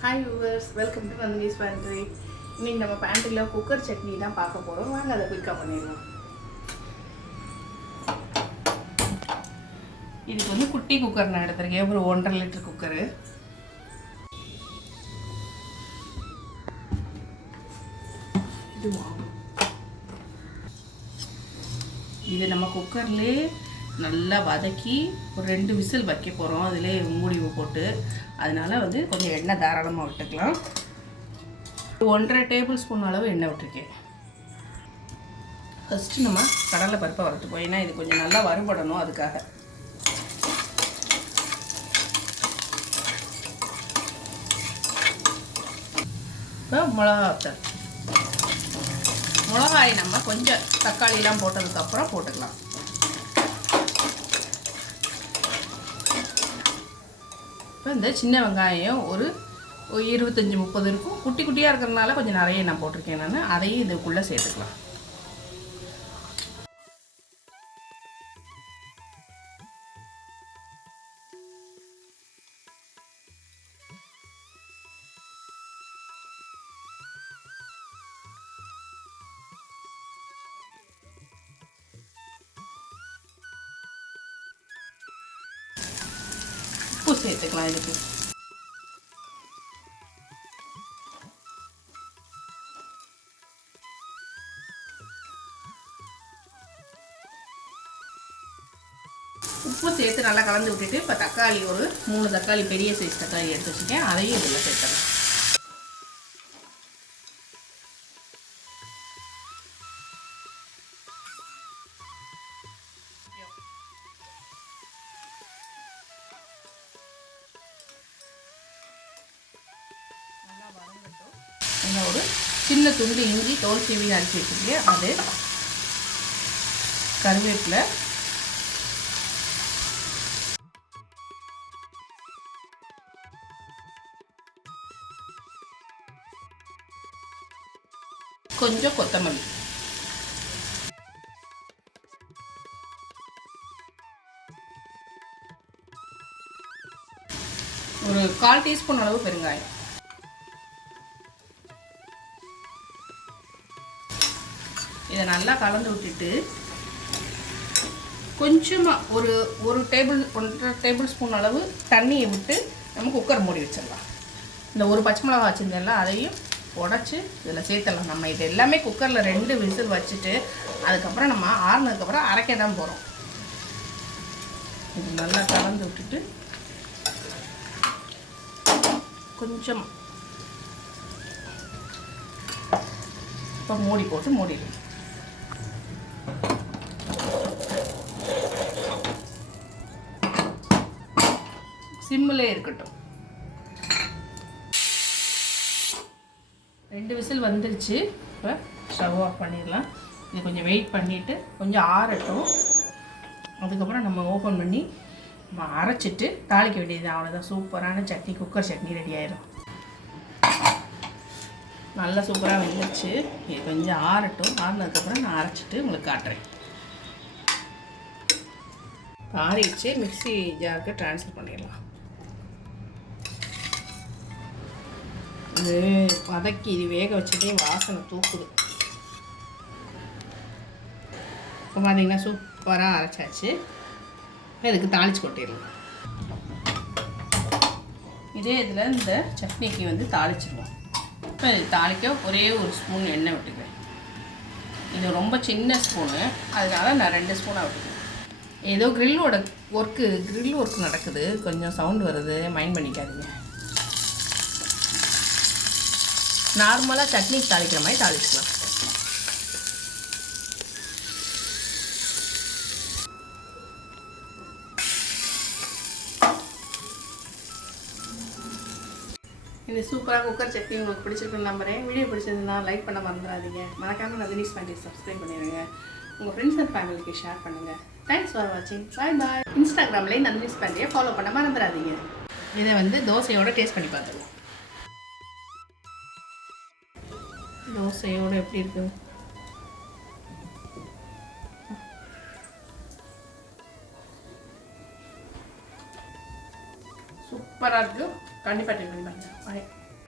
Hi viewers welcome to Vanthi's pantry இன்னைக்கு நம்ம பேண்ட்ரியில் cooker chutney தான் பார்க்க போகிறோம் வாங்க அதை குயிக்காக பண்ணிடலாம். இதுக்கு வந்து குட்டி குக்கர் நான் எடுத்திருக்கேன். ஒரு ஒன்றரை லிட்டர் குக்கரு இது இது நம்ம குக்கர்லேயே நல்லா வதக்கி ஒரு ரெண்டு விசில் வைக்க போகிறோம் அதிலே மூடிவு போட்டு அதனால் வந்து கொஞ்சம் எண்ணெய் தாராளமாக விட்டுக்கலாம். ஒன்றரை டேபிள் ஸ்பூன் அளவு எண்ணெய் விட்டுருக்கேன். ஃபஸ்ட்டு நம்ம கடலை பருப்பை வறுத்துப்போம் ஏன்னா இது கொஞ்சம் நல்லா வறுபடணும் அதுக்காக. இப்போ மிளகாத்தல் மிளகாய் நம்ம கொஞ்சம் தக்காளிலாம் போட்டதுக்கப்புறம் போட்டுக்கலாம். இப்போ இந்த சின்ன வெங்காயம் ஒரு இருபத்தஞ்சி முப்பது இருக்கும். குட்டி குட்டியாக இருக்கிறதுனால கொஞ்சம் நிறைய நான் போட்டிருக்கேன் நான். அதையும் இதுக்குள்ளே சேர்த்துக்கலாம். சேர்த்துக்கலாம் இதுக்கு உப்பு சேர்த்து நல்லா கலந்து விட்டுட்டு இப்போ தக்காளி ஒரு மூணு தக்காளி பெரிய சைஸ் தக்காளி எடுத்து வச்சுருக்கேன். அதையும் இதில் சேர்த்துறேன் இந்த ஒரு சின்ன துண்டு இஞ்சி தோல் சீவி அரைச்சி வச்சுருக்கேன் அது கருவேப்பிலை. கொஞ்சம் கொத்தமல்லி. ஒரு கால் டீஸ்பூன் அளவு பெருங்காயம். இதை நல்லா கலந்து விட்டுட்டு கொஞ்சமாக ஒரு ஒரு டேபிள் ஒன்றரை டேபிள் ஸ்பூன் அளவு தண்ணியை விட்டு நம்ம குக்கர் மூடி வச்சிடலாம். இந்த ஒரு பச்சை மிளகா வச்சுருந்தேன்ல அதையும் உடச்சி இதில் சேர்த்துடலாம். நம்ம இது எல்லாமே குக்கரில் ரெண்டு விசில் வச்சுட்டு அதுக்கப்புறம் நம்ம ஆறுனதுக்கப்புறம் அரைக்க தான் போகிறோம் இது நல்லா கலந்து விட்டுட்டு கொஞ்சம் இப்போ மூடி போட்டு மூடிடும் சிம்மிலே இருக்கட்டும். ரெண்டு விசில் வந்துருச்சு. இப்போ ஸ்டவ் ஆஃப் பண்ணிடலாம். இது கொஞ்சம் வெயிட் பண்ணிவிட்டு கொஞ்சம் ஆறட்டும். அதுக்கப்புறம் நம்ம ஓப்பன் பண்ணி நம்ம அரைச்சிட்டு தாளிக்க வேண்டியது அவ்வளோதான் சூப்பரான சட்னி குக்கர் சட்னி ரெடி ஆயிடும் நல்லா சூப்பராக வந்துருச்சு. இது கொஞ்சம் ஆறட்டும். ஆறினதுக்கப்புறம் நான் அரைச்சிட்டு உங்களுக்கு காட்டுறேன். ஆறிடுச்சு. மிக்சி ஜாருக்கு ட்ரான்ஸ்ஃபர் பண்ணிடலாம். அது வதக்கி இது வேக வச்சுட்டே வாசனை தூக்குது. இப்போ பார்த்தீங்கன்னா சூப்பராக அரைச்சாச்சு. இதுக்கு தாளிச்சு கொட்டிடலாம். இதே இதில் இந்த சட்னிக்கு வந்து தாளிச்சிடுவோம் இப்போ இது தாளிக்க ஒரே ஒரு ஸ்பூன் எண்ணெய் விட்டுக்கிறேன். இது ரொம்ப சின்ன ஸ்பூனு அதனால நான் ரெண்டு ஸ்பூனாக விட்டுக்கிறேன். ஏதோ க்ரில்லோட ஒர்க்கு க்ரில் ஒர்க் நடக்குது. கொஞ்சம் சவுண்ட் வருது. மைண்ட் பண்ணிக்காதீங்க. நார்மலாக சட்னி தாளிக்கிற மாதிரி தாளிக்கலாம் இந்த சூப்பராக குக்கர் சட்னி உங்களுக்கு பிடிச்சிருக்குன்னு நம்புகிறேன் வீடியோ பிடிச்சிருந்தா லைக் பண்ண மறந்துடாதீங்க. மறக்காமல் நந்தினிஸ் ஃபேண்டி சப்ஸ்கிரைப் பண்ணிடுங்க. உங்கள் ஃப்ரெண்ட்ஸ் அண்ட் ஃபேமிலிக்கு ஷேர் பண்ணுங்கள் தேங்க்ஸ் ஃபார் வாட்சிங் பாய் பாய் இன்ஸ்டாகிராம்லேயும் நந்தினிஸ் ஃபேண்டியை ஃபாலோ பண்ண மறந்துடாதீங்க. இதை வந்து தோசையோட டேஸ்ட் பண்ணி பார்த்துருவோம் தோசையோட எப்படி இருக்கு? சூப்பராக இருக்குது கண்டிப்பாக ட்ரை பண்ணி பாருங்க.